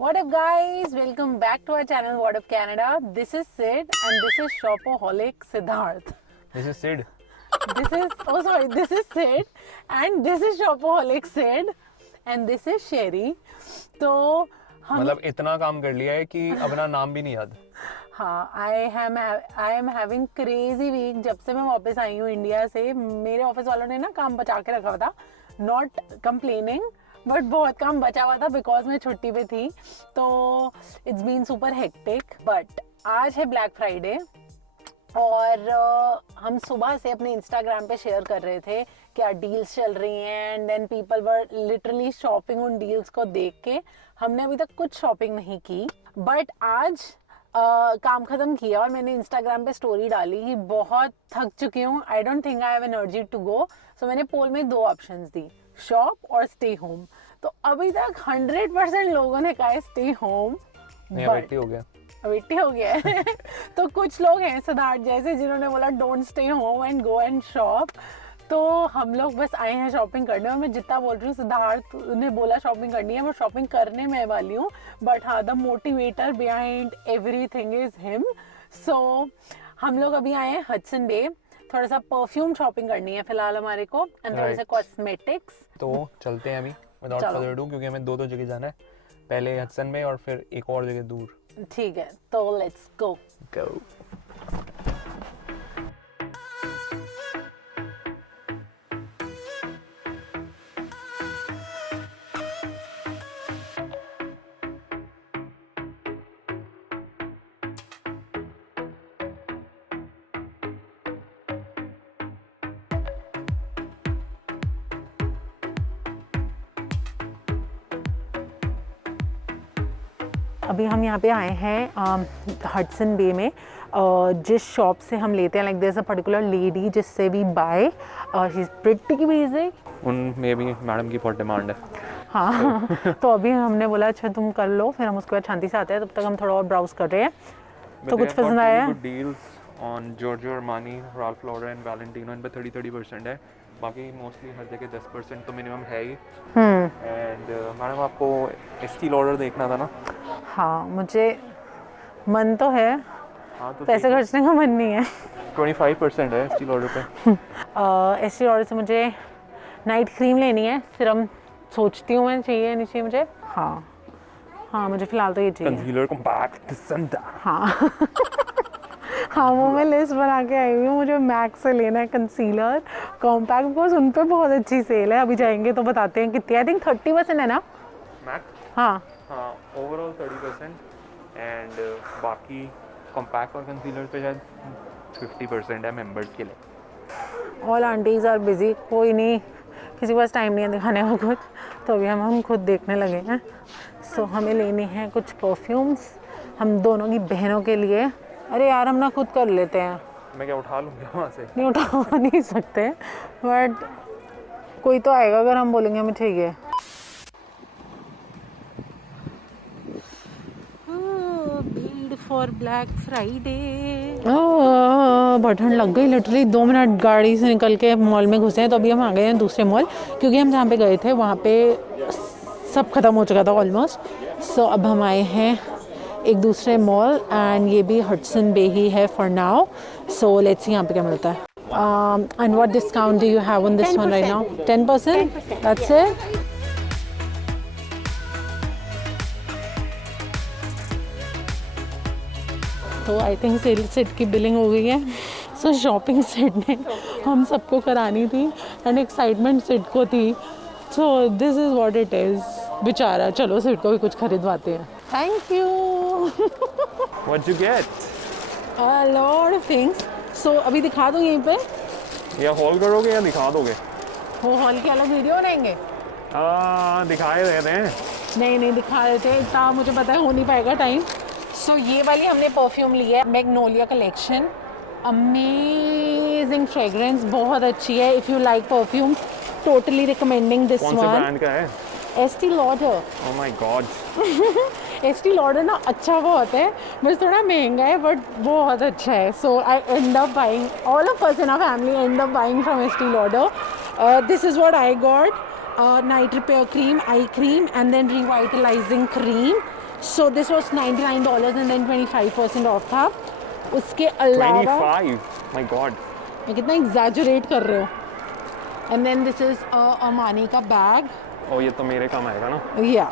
What up, guys? Welcome back to our channel, What Up Canada. This is Sid, and this is Shopaholic Siddharth. This is Sid. This is Sid, and this is Shopaholic Sid, and this is Sherry. तो हम मतलब इतना काम कर लिया है कि अपना नाम भी नहीं याद. हाँ, I am having crazy week. जब से मैं वापस आई हूँ इंडिया से, मेरे ऑफिस वालों ने ना काम बचा के रखा हुआ था. Not complaining, बट बहुत काम बचा हुआ था बिकॉज मैं छुट्टी पे थी. तो it's been super hectic. But आज है ब्लैक फ्राइडे और हम सुबह से अपने इंस्टाग्राम पे शेयर कर रहे थे क्या डील्स चल रही हैं, and then people were literally shopping उन डील्स को देख के. हमने अभी तक कुछ शॉपिंग नहीं की, बट आज काम खत्म किया और मैंने इंस्टाग्राम पे स्टोरी डाली कि बहुत थक चुकी हूँ, I don't think I have energy to go. So मैंने पोल में 2 ऑप्शंस दी, शॉप और स्टे होम. तो अभी तक 100% लोगों ने कहा है स्टे होम. वेट्टी हो गया. वेट्टी हो गया है. तो कुछ लोग हैं सिद्धार्थ जैसे जिन्होंने बोला don't stay home and go and shop. तो हम लोग बस आए हैं शॉपिंग करने, और मैं जितना बोल रही हूँ सिद्धार्थ ने बोला शॉपिंग करनी है, वो शॉपिंग करने में वाली हूँ. बट हाँ, the motivator behind everything is him. So हम लोग अभी आए हैं हडसन बे. थोड़ा सा परफ्यूम शॉपिंग करनी है फिलहाल हमारे को, एंड थोड़े से कॉस्मेटिक्स. तो चलते हैं अभी विदाउट फर्दर अडू, क्योंकि हमें 2 जगह जाना है. पहले हडसन बे और फिर एक और जगह दूर. ठीक है, तो लेट्स गो. अभी हम यहाँ पे आए हैं हडसन बे में. जिस शॉप से हम लेते हैं, like there is a particular lady जिससे भी buy, she is pretty busy. उनमें भी मैडम की बहुत डिमांड है. हाँ. तो अभी हमने बोला अच्छा तुम कर लो, फिर हम उसके बाद शांति से आते हैं. तब तक हम थोड़ा और ब्राउज कर रहे हैं. तो कुछ पसंद आया है? Deals on Giorgio Armani, Ralph Lauren, Valentino, इन पे 30% है. बाकी मोस्टली हर जगह 10% तो मिनिमम है ही. एंड मैडम आपको एस्टी लॉडर देखना था ना? हाँ, मुझे मन तो है. हाँ, तो पैसे खर्चने का मन नहीं है. 25% है एस्टी लॉडर पे. एस्टी लॉडर से मुझे नाइट क्रीम लेनी है. सिरम सोचती हूँ मैं चाहिए नहीं चाहिए मुझे. हाँ मुझे फिलहाल तो ये चाहिए. कंसीलर कॉम्पैक्ट संता. हाँ. हाँ, वो मैं लिस्ट बना के आई हुई हूँ. मुझे मैक्स से लेना है कंसीलर कॉम्पैक्ट, बिकॉज उन पे बहुत अच्छी सेल है. अभी जाएंगे तो बताते हैं कितनी. आई थिंक 30% है ना मैक? हाँ, ओवरऑल 30%. एंड बाकी कॉम्पैक्ट और कंसीलर पे शायद 50% है मेंबर्स के लिए. All aunties are busy. कोई नहीं, किसी के पास टाइम नहीं है दिखाने का कुछ, तो अभी हम खुद देखने लगे हैं. सो हमें लेनी है कुछ परफ्यूम्स हम दोनों की बहनों के लिए. अरे यार, हम ना खुद कर लेते हैं. मैं क्या उठा लूँगा वहाँ से? नहीं, उठा नहीं सकते, बट कोई तो आएगा अगर हम बोलेंगे हमें चाहिए. भीड़ फॉर ब्लैक फ्राइडे. बहुत ठंड लग गई. लिटरली 2 मिनट गाड़ी से निकल के मॉल में घुसे हैं. तो अभी हम आ गए हैं दूसरे मॉल, क्योंकि हम जहाँ पे गए थे वहाँ पे सब खत्म हो चुका था ऑलमोस्ट. सो अब हम आए हैं एक दूसरे मॉल, एंड ये भी हडसन बे ही है for now. So let's see यहाँ पे क्या मिलता है. And what discount do you have on this one right now? 10%? That's it. तो आई थिंक सेट की बिलिंग हो गई है. सो शॉपिंग सेट ने हम सबको करानी थी, एंड एक्साइटमेंट सेट को थी. So this is what it is. बेचारा, चलो सेट को भी कुछ खरीदवाते हैं. Thank you. What'd you get? A lot of things. So अभी दिखा दूँ यहीं पे? या हॉल करोगे या दिखा दोगे? वो हॉल की अलग वीडियो बनाएंगे? दिखाए देते हैं. नहीं दिखा देते, इतना मुझे पता है हो नहीं पाएगा टाइम. सो ये वाली हमने परफ्यूम ली है, मैग्नोलिया कलेक्शन. अमेजिंग फ्रेग्रेंस, बहुत अच्छी है. If you like perfume, totally recommending this one. कौन से ब्रांड का है? Estee Lauder. Oh my God. Estee Lauder ना अच्छा बहुत है, बस थोड़ा महंगा है, बट बहुत अच्छा है. So I end up buying, all of us in our family end up buying from Estee Lauder. This is what I got. Night repair cream, eye cream, and then revitalizing cream. So this was $99 and then 25% off था। उसके अलावा 25 my God, ये कितना exaggerate कर रहे हो। And then this is अमानी का bag. ओ ये तो मेरे काम आएगा ना, या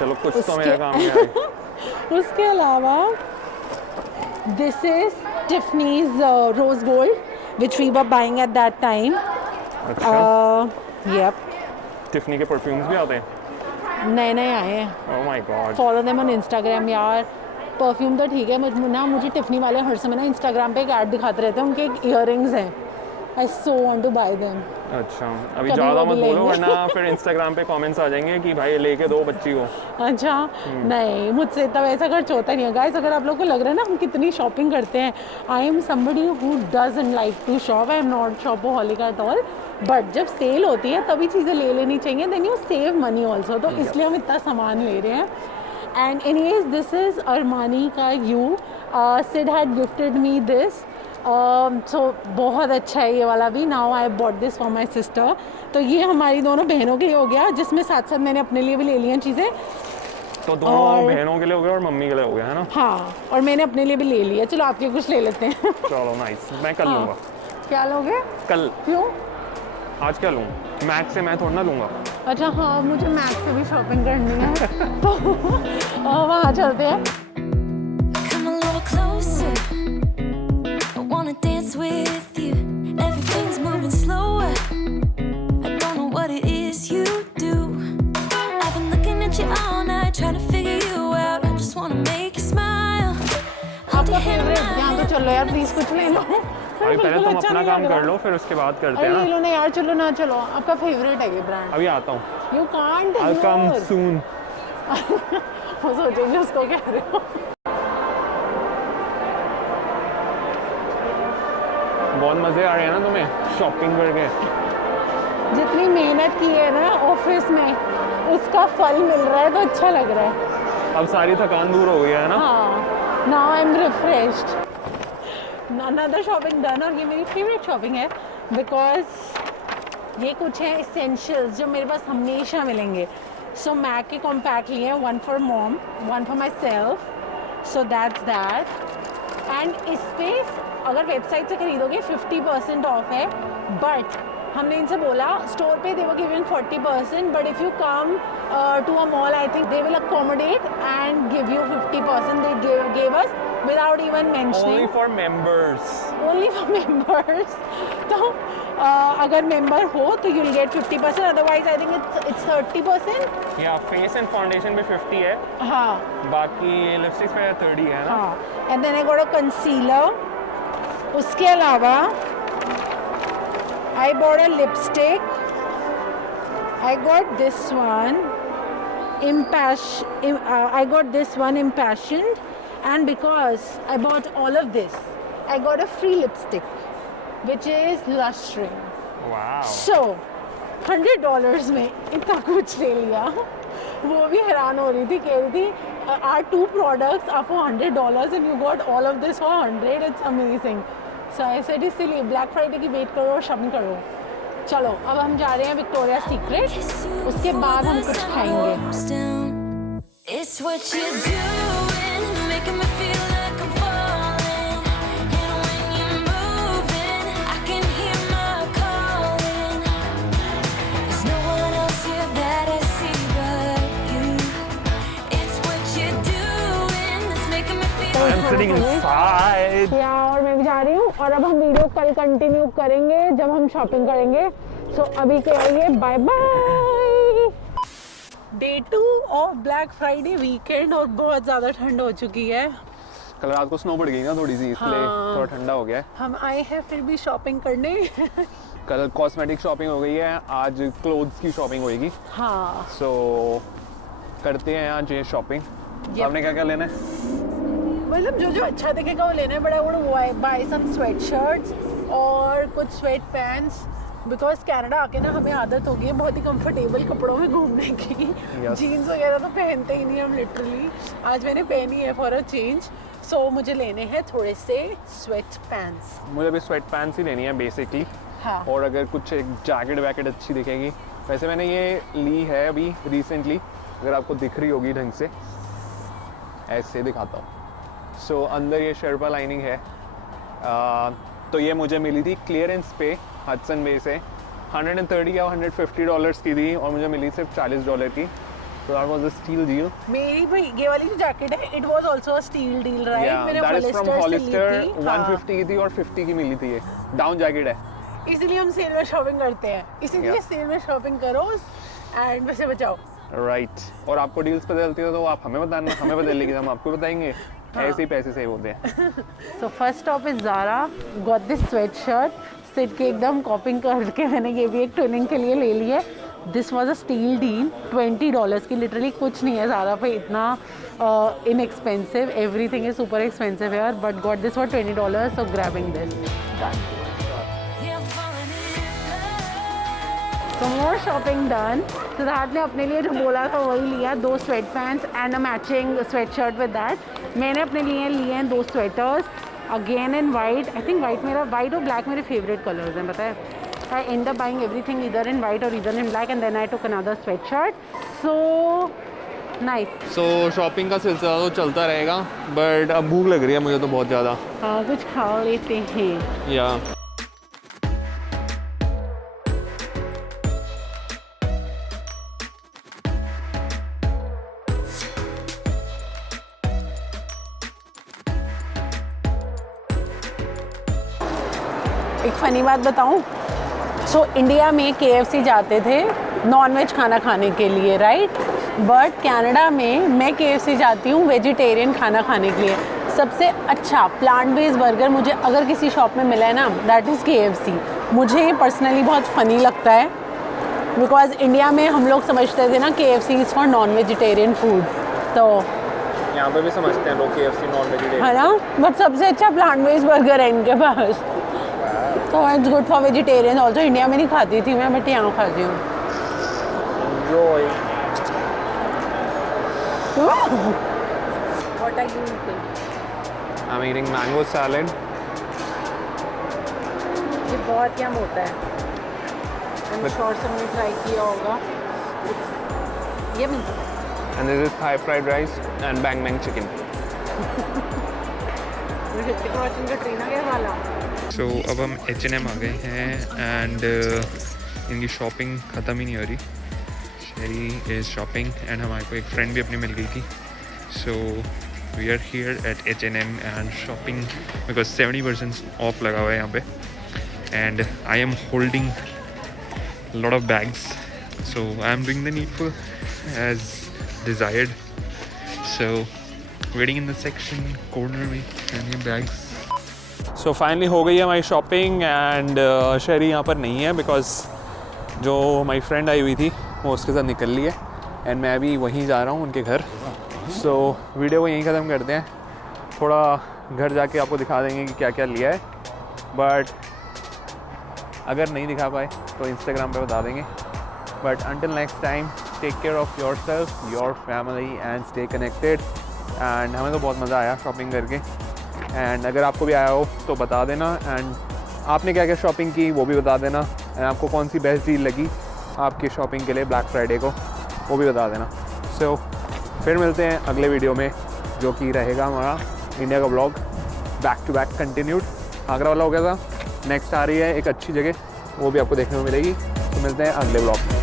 चलो कुछ तो उसके- मेरे काम में आएगा। उसके अलावा this is Tiffany's rose gold which we were buying at that time. अच्छा, यप, टिफनी के परफ्यूम्स भी आते हैं? नए नए आए हैं। Oh my god, follow them on Instagram यार। परफ्यूम तो ठीक है, मुझे टिफनी वाले हर समय ना इंस्टाग्राम पे एक ऐड दिखाते रहते हैं, उनके इयररिंग्स हैं। I so want to buy them. अच्छा अभी कभी ज़्यादा वो मत भी बोलो लेंगे। वरना फिर इंस्टाग्राम पे कमेंट्स आ जाएंगे कि भाई लेके दो बच्ची को। अच्छा, नहीं मुझसे इतना वैसा खर्च होता नहीं है गाइस। अगर आप लोगों को लग रहा है ना हम कितनी शॉपिंग करते हैं, I am somebody who doesn't like to shop, I am not shopaholic at all, but जब सेल होती है तभी चीज़ें ले लेनी चाहिए, then you save money also, तो इसलिए हम इतना सामान ले रहे हैं। And anyways this is Armani का you, Sid had gifted me this, so बहुत अच्छा है ये वाला भी। Now I bought this for my sister. तो ये हमारी दोनों बहनों के लिए हो गया, जिसमें साथ साथ मैंने अपने लिए भी ले ली हैं चीज़ें। तो दोनों और- बहनों के लिए हो गया और मम्मी के लिए हो गया है ना। हाँ, और मैंने अपने लिए भी ले लिया। चलो आपके कुछ ले लेते हैं। चलो नाइस, मैं कल हाँ। लूँगा। क्या लोगे? कल, क्यों? आज क्या लूँ? मैक्स से मैं थोड़ा ना लूँगा। अच्छा हाँ, मुझे मैक्स से भी शॉपिंग करनी है तो वहाँ चलते हैं। Come a little closer. I wanna dance with you. Everything's moving slower. I don't know what it is you do. I've been looking at you all night, trying to figure you out. I just wanna make you smile. Hold आपका your hand in favourite, यहाँ तो mine. चलो यार please कुछ ले लो। अभी पहले बिल्कुल तुम अच्छा अपना नहीं काम लग रहा। कर लो फिर उसके बाद करते अरे हैं ले ना। लो ना यार, चलो ना चलो, आपका फेवरेट है ये ब्रांड। अभी आता हूँ, you can't I'll come soon। वो सोचेंगे उसको कह रहे हो। बहुत मज़े आ रहे हैं ना तुम्हें शॉपिंग करके? जितनी मेहनत की है ना ऑफिस में, उसका फल मिल रहा है तो अच्छा लग रहा है। अब सारी थकान दूर हो गई है ना। हाँ, now I am refreshed. Another shopping done, और ये मेरी फेवरेट शॉपिंग है बिकॉज ये कुछ है इसेंशियल्स जो मेरे पास हमेशा मिलेंगे। सो मैक के कॉम्पैक्ट लिए हैं, one for mom, one for my self, so that's that. And इस पे अगर वेबसाइट से खरीदोगे 50% ऑफ है, बट हमने इनसे बोला स्टोर पे they were giving 40%, but if you come to a mall I think they will accommodate and give you 50%। They gave us without even mentioning, Only for members। only for members। तो अगर member हो तो you'll get 50%, otherwise I think it's 30%। या face and foundation पे 50 है, हाँ बाकी lipsticks पे 30 है ना। हाँ, and then I got a concealer. उसके अलावा I bought a lipstick. I got this one, I got this one impassioned, and because I bought all of this, I got a free lipstick, which is Lush Ring. Wow, So, $100 में इतना कुछ ले लिया। वो भी हैरान हो रही थी, कह रही थी our 2 products are for $100 and you got all of this for 100, it's amazing. So I said इसीलिए ब्लैक फ्राइडे की वेट करो और शॉपिंग करो। चलो अब हम जा रहे हैं विक्टोरिया सीक्रेट, उसके बाद हम कुछ खाएंगे। It's what you're doing, it's making me feel like I'm falling. And when you're moving, I can hear my calling. There's no one else here that I see but you. It's what you're doing, it's making me feel I am sitting inside. या और मैं भी जा रही हूँ, और अब हम वीडियो कल कंटिन्यू करेंगे जब हम शॉपिंग करेंगे। सो अभी के लिए bye bye. Day 2 of black Friday weekend, और बहुत ज़्यादा ठंड हो चुकी है। कल रात को स्नो पड़ गई ना थोड़ी सी, इसलिए हाँ। थोड़ा ठंडा हो गया है। हम आए हैं फिर भी शॉपिंग करने। कल कॉस्मेटिक शॉपिंग हो गई है, आज क्लोथ्स की शॉपिंग होएगी। हाँ, सो करते हैं आज ये शॉपिंग। Yep. आपने क्या क्या लेना है? मतलब जो जो अच्छा दिखेगा वो लेना है, बड़ा बड़ा बाय सम स्वेट शर्ट्स और कुछ स्वेट पैंट्स, बिकॉज कनाडा आके ना हमें आदत हो गई है बहुत ही कंफर्टेबल कपड़ों में घूमने की। Yes. जीन्स वगैरह तो पहनते ही नहीं हम लिटरली। आज मैंने पहनी है फॉर अ चेंज, सो मुझे लेने हैं थोड़े से स्वेट पैंट्स। मुझे भी स्वेट पैंट्स ही लेनी है बेसिकली। हाँ, और अगर कुछ एक जैकेट वैकेट अच्छी दिखेगी, वैसे मैंने ये ली है अभी रिसेंटली, अगर आपको दिख रही होगी ढंग से, ऐसे दिखाता हूँ। सो अंदर ये शर्पा लाइनिंग है। तो ये मुझे मिली थी क्लियरेंस पे हडसन वे से, 130 या 150 डॉलर्स की थी और मुझे मिली सिर्फ $40 की। So that was a steal deal. मेरी भाई ये वाली जो जैकेट है it was also a steal deal right. Yeah, मैंने that is from Hollister से ली Hollister, थी। 150 की थी और 50 की मिली थी। ये डाउन जैकेट है। इसीलिए हम सेल में शॉपिंग करते हैं, इसीलिए Yeah. सेल में शॉपिंग करो एंड पैसे बचाओ। राइट और आपको डील्स पता चलती हो तो आप हमें बताना, हमें पता चलेगी तो हम आपको बताएंगे। ऐसे ही पैसे सेव होते हैं। So first stop is Zara. Got this sweatshirt, सिट के एकदम कॉपिंग करके मैंने ये भी एक ट्विनिंग के लिए ले ली है। This was a steal deal, $20 की, लिटरली कुछ नहीं है ज़ारा पे इतना inexpensive. Everything is super expensive यार, but got this for $20, so grabbing this. Yeah, I'm falling in love. So more shopping done. Siddharth ने अपने लिए जो बोला था वही लिया, 2 sweat pants and a matching sweat shirt with that. मैंने अपने लिए हैं 2 sweaters again in white. I think white मेरा, वाइट और ब्लैक मेरे फेवरेट कलर्स हैं, पता है। I end up buying everything either in white or either in black, and then I took another sweatshirt. So nice. So shopping का सिलसिला तो चलता रहेगा, बट अब भूख लग रही है मुझे तो बहुत ज़्यादा। हाँ कुछ खा लेते हैं। या एक फ़नी बात बताऊं, सो इंडिया में KFC जाते थे नॉनवेज खाना खाने के लिए राइट, बट कनाडा में मैं KFC जाती हूँ वेजिटेरियन खाना खाने के लिए। सबसे अच्छा प्लांट बेस्ड बर्गर मुझे अगर किसी शॉप में मिला है ना, दैट इज़ KFC। मुझे पर्सनली बहुत फ़नी लगता है बिकॉज इंडिया में हम लोग समझते थे ना KFC is for non vegetarian food, तो यहाँ पे भी समझते हैं लोग KFC नॉन वेजिटेरियन। है ना, बट सबसे अच्छा प्लांट बेस्ड बर्गर है इनके पास, तो it's good for vegetarian also. India में नहीं खाती थी मैं, बट यहाँ खाती हूँ। What are you eating? I'm eating mango salad. ये बहुत यम होता है, I'm sure सबने ट्राई किया होगा। Yummy. And this is Thai fried rice and bang bang chicken. Hrithik Roshan का ट्रेनर है वाला। सो अब हम H&M आ गए हैं एंड इनकी शॉपिंग ख़त्म ही नहीं हो रही। शेरी इज़ शॉपिंग एंड हमारे को एक फ्रेंड भी अपनी मिल गई थी। So we are here at H&M and shopping because 70% off लगा हुआ है यहाँ पे and I am holding lot of bags, so I am doing the needful as desired. So waiting in the section corner में and ये bags. So finally हो गई है हमारी शॉपिंग एंड शेरी यहाँ पर नहीं है बिकॉज जो हमारी फ्रेंड आई हुई थी वो उसके साथ निकल ली है एंड मैं भी वहीं जा रहा हूँ उनके घर। सो वीडियो को यहीं ख़त्म करते हैं, थोड़ा घर जाके आपको दिखा देंगे कि क्या क्या लिया है, बट अगर नहीं दिखा पाए तो इंस्टाग्राम पे बता देंगे। But until next time, take care of yourself, your family and stay connected. And हमें तो बहुत मज़ा आया शॉपिंग करके एंड अगर आपको भी आया हो तो बता देना एंड आपने क्या क्या शॉपिंग की वो भी बता देना एंड आपको कौन सी बेस्ट डील लगी आपकी शॉपिंग के लिए ब्लैक फ्राइडे को वो भी बता देना। सो फिर मिलते हैं अगले वीडियो में जो कि रहेगा हमारा इंडिया का blog back to back continued. Agra वाला हो गया था, नेक्स्ट आ रही है एक अच्छी जगह, वो भी आपको देखने को मिलेगी। तो मिलते हैं अगले ब्लॉग में।